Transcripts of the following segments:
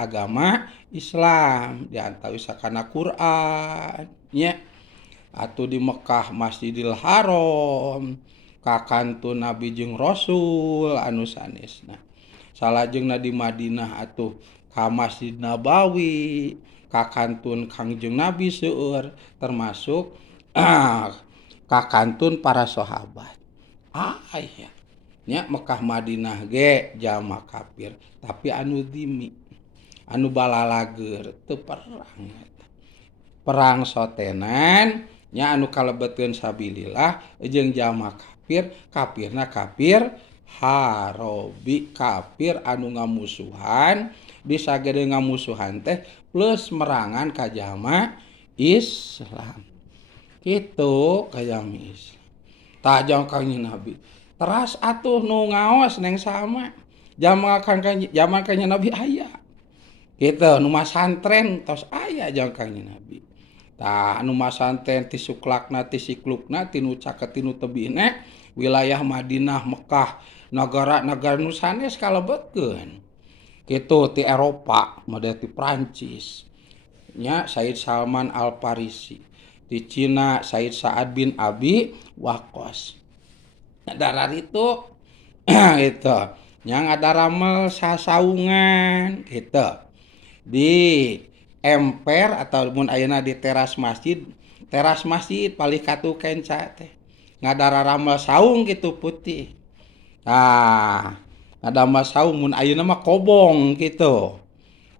agama Islam diantawisakana Quran nya atuh di Mekah Masjidil Haram kakantun Nabi jeung Rasul anu sanesna salajengna di Madinah atuh ka Masjid Nabawi kakantun Kangjeng Nabi seueur termasuk kakantun para sahabat aya nya Mekah Madinah ge jalma kafir tapi anu dimi anu balalager teu perang sotenan nya anu kalebetkeun sabilillah jeung jalma kafirna kafir harobi kafir anu ngamusuhan disagede ngamusuhan teh plus merangan ka jalma Islam kitu ka jalma Islam tah jang Kangjeng Nabi teras atuh nu ngaos neng sama zaman Kangjeng Nabi aya kitu nu masantren tos aya jang Kangjeng Nabi tah anu masantren ti suklakna ti siklukna tinu caket tinu tebihna wilayah Madinah Mekah negara-negara nu sanes kalebetkeun kitu ti Eropa made ti Prancis nya Said Salman Al Farisi di Cina Said Sa'ad bin Abi Waqqas darar itu gitu yang ada ramel sasaungan gitu di emper atau mun ayeuna di teras masjid paling katu kenca teh ngadara ramel saung gitu putih nah ngadamel saung mun ayeuna mah kobong gitu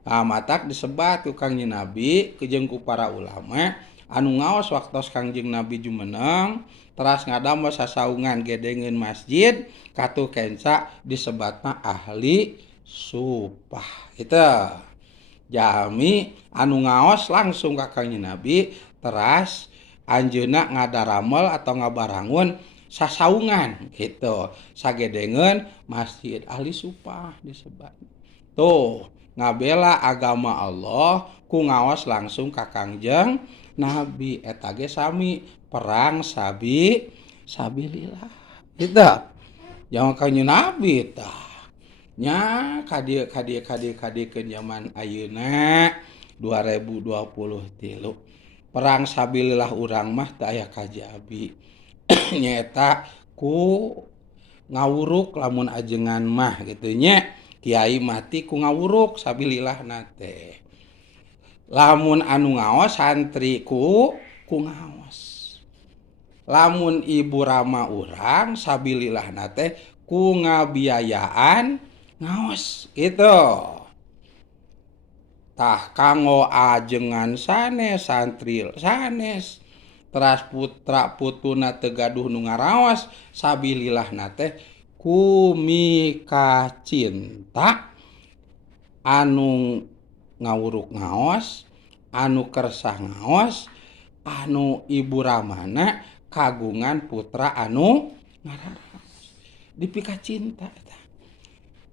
nah matak disebat ku Kangjeng Nabi jeung ku para ulama anu ngaos waktos Kangjeng Nabi jumeneng teras ngadamel sasaungan gedengeun masjid katu kenca disebatna ahli supah itu jami anu ngaos langsung ka Kangjeng Nabi teras anjeunna ngadaramel atau ngabarangun sasaungan gitu sagedengeun masjid ahli supah disebat tuh ngabela agama Allah ku ngaos langsung ka Kangjeng Nabi eta ge sami perang sabilillah itu jangan Kangjeng Nabi tah nya kadieu ke zaman ayeuna 2023 perang sabilillah urang mah teu aya kajabi nyaeta ku ngawuruk lamun ajengan mah gitu nya kiai mati ku ngawuruk sabilillah nate lamun anu ngaos santri ku ngaos lamun ibu rama urang sabilillah nate ku ngabiayaan ngaos gitu tah kanggo ajengan sanes santri sanes teras putra putuna teu gaduh nu ngaraos sabilillah nate ku mika cinta anu ngawuruk ngaos anu kersah ngaos anu ibu ramana kagungan putra anu ngaraos dipika cinta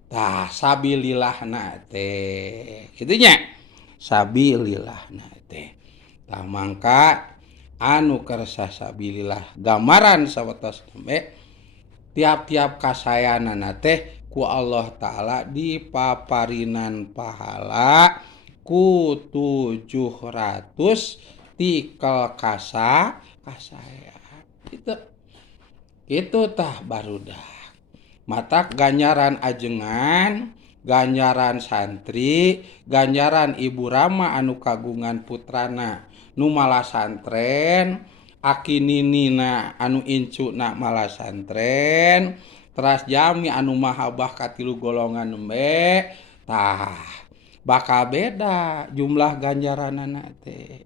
tah sabilillah nate kitu nya sabilillah nate tah mangka anu kersah sabilillah gambaran sawatos nembe tiap-tiap kasayanana teh ku Allah Ta'ala dipaparinan pahala ku 700 tikel kasaya itu tah barudak matak ganjaran ajengan ganjaran santri ganjaran ibu rama anu kagungan putrana nu malah santren akininina anu incuna malah santren teras jami anu mahabah katilu golongan nembe tah bakal beda jumlah ganjaranana teh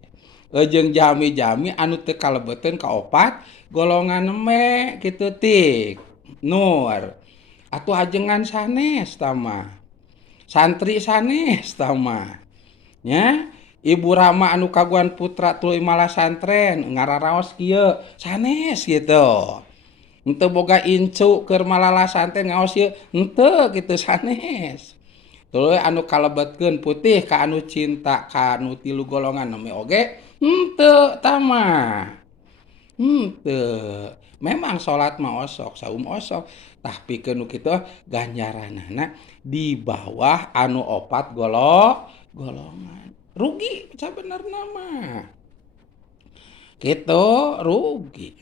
jeung jami-jami anu teu kalebeuteun ka opat golongan nembe kitu tik nur atuh ajengan sanes tama santri sanes tama nya ibu rama anu kagungan putra tuluy malah santren ngararaos kieu sanes gitu henteu boga incu keur malala santren ngaos ieu henteu kitu sanes tuluy anu kalebetkeun putih ka anu cinta ka anu tilu golongan neme oge henteu tama henteu memang salat mah osok saum osok tapi nu kitu ganjaranana di bawah anu 4 golongan. Rugi sabenerna mah. Kitu rugi.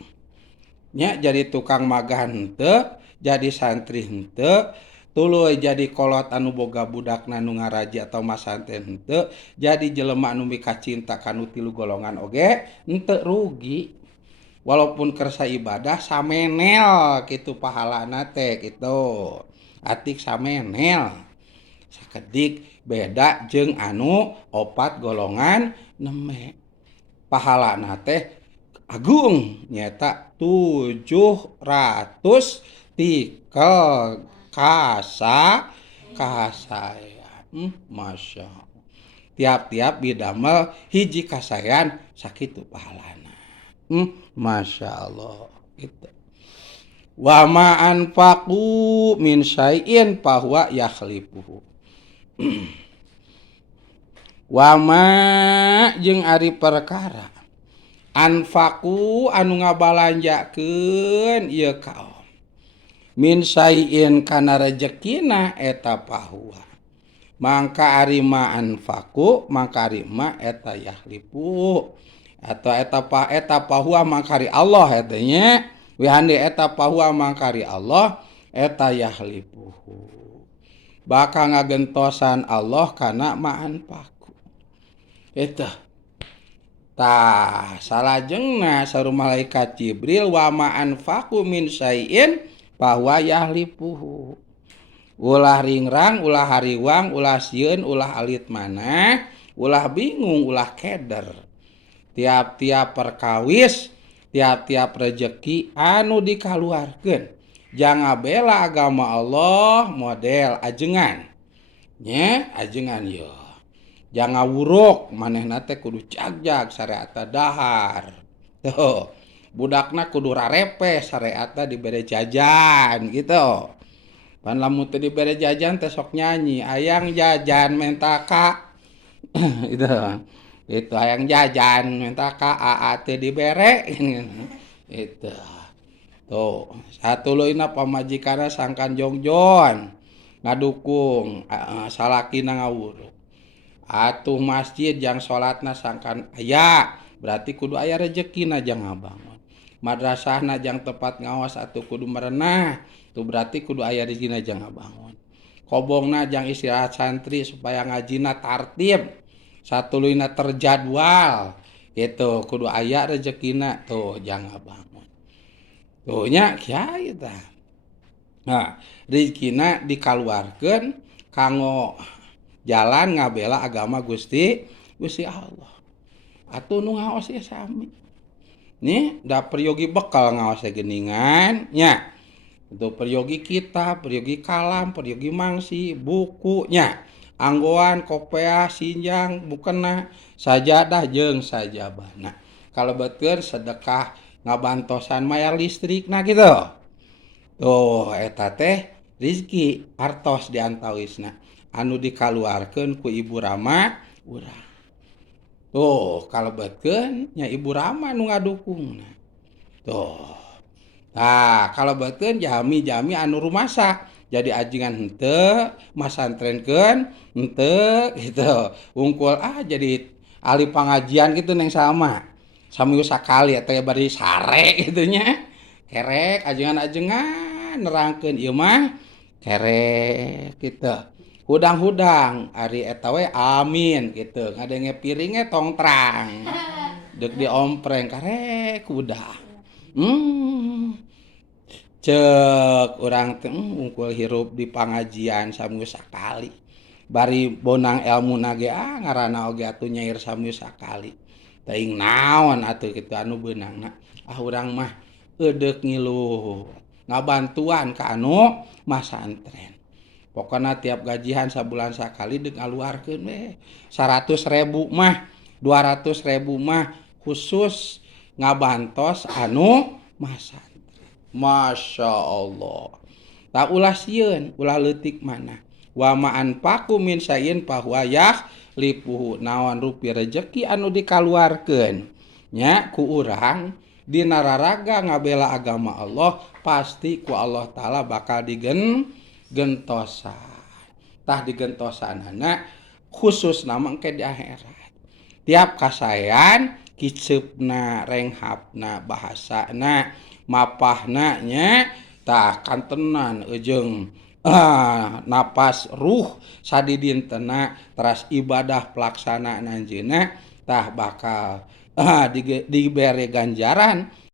Nya jadi tukang magang henteu, jadi santri henteu, tuluy jadi kolot anu boga budakna nu ngaraji atau masantren henteu, jadi jelema anu mika cinta kanu 3 golongan oge henteu rugi. Walaupun kersa ibadah samenel kitu pahalana teh kitu. Atik samenel. Sakedik beda jeung anu 4 golongan neme. Pahalana teh agung nyata 700 tikel kasayan. Masya Allah. Tiap-tiap bidamel hiji kasayan sakitu pahalana. Masya Allah gitu. Wa ma anfaqu min syai'in fahuwa yakhlifuhu. Wa ma jeung ari perkara anfaqu anu ngabalanjakeun ieu kaum min syai'in kana rezekina eta fahuwa mangka ari ma anfaqu mangka ari ma eta yakhlifu atau eta pahuwa mangkari Allah etanya wihande eta pahuwa mangkari Allah eta yahlipuhu bakal ngagentosan Allah kana ma'an paku eta tah salajengna saru malaikat Jibril wa ma'an faku min syai'in pahuwa yahlipuhu ulah ringrang ulah hariwang ulah sieun ulah alit maneh ulah bingung ulah keder tiap-tiap perkawis, tiap-tiap rejeki anu dikaluarkeun. Jangan bela agama Allah model ajengan. Nya, ajengan yo. Jangan wuruk, manehna teh kudu jagjag syariatna dahar. Tuh, budakna kudu rarepe syariatna dibere jajan gitu. Pan lamun teu dibere jajan teh sok nyanyi, ayang jajan mentaka. Gitu. Itu hayang jajan minta ka AAT dibere itu tuh satuluyna pamajikana sangkan jongjon ngadukung salakina ngawuruk atuh masjid jang salatna sangkan aya berarti kudu aya rezekina jang ngabangun madrasahna jang tempat ngawas atuh kudu merenah tuh berarti kudu aya rezekina jang ngabangun kobongna jang istirahat santri supaya ngajina tartib satuluyna terjadwal gitu kudu aya rezekina tuh jangan bangun tuh nya kiai tah nah rezekina dikaluarkeun kanggo jalan ngabela agama Gusti Allah atuh nu ngaos ya sami nih da peryogi bekal ngaos geuningan nya itu peryogi kitab peryogi kalam peryogi mangsi bukunya anggoan kopea sinjang bukena sajadah jeung sajabana kalebetkeun sedekah ngabantosan mayar listrik nah gitu tuh eta teh rezeki artos diantawisna anu dikaluarkeun ku ibu rama urang tuh kalebetkeun nya ibu rama nu ngadukungna tuh tah kalebetkeun jami-jami anu rumasa jadi ajengan henteu masantrenkeun henteu gitu wungkul jadi ahli pangajian gitu neng sama saminggu sakali eta bari sare gitu nya kerek ajengan-ajengan nerangkeun ieu mah kerek gitu hudang-hudang ari eta we amin gitu ngadenge piringe tongtrang deuk diompreng karek udah cek urang teh ungkul hirup di pangajian saminggu sakali bari bonang ilmu nage ngaranna oge atuh nyair saminggu sakali teuing naon atuh kitu anu beunangna urang mah eudeuк ngilu ngabantuan ka anu masantren pokona tiap gajian sabulan sakali deuk ngaluarkeun we 100.000 mah 200.000 mah khusus ngabantos anu masantren. Masya Allah. Tak ulah sieun, ulah leutik mana. Wa ma'an paku min sayin fahuwa lipuhu naon rupi rezeki anu dikaluarkeun nya ku urang dina raraga ngabela agama Allah pasti ku Allah taala bakal digentosan. Tah digentosanana khusus nama engke di akhirat. Tiap kasayan kiceupna, renghapna, bahasana, mapahna nya tah kantenan jeung napas ruh sadidintena teras ibadah pelaksana anjeunna tah bakal dibere ganjaran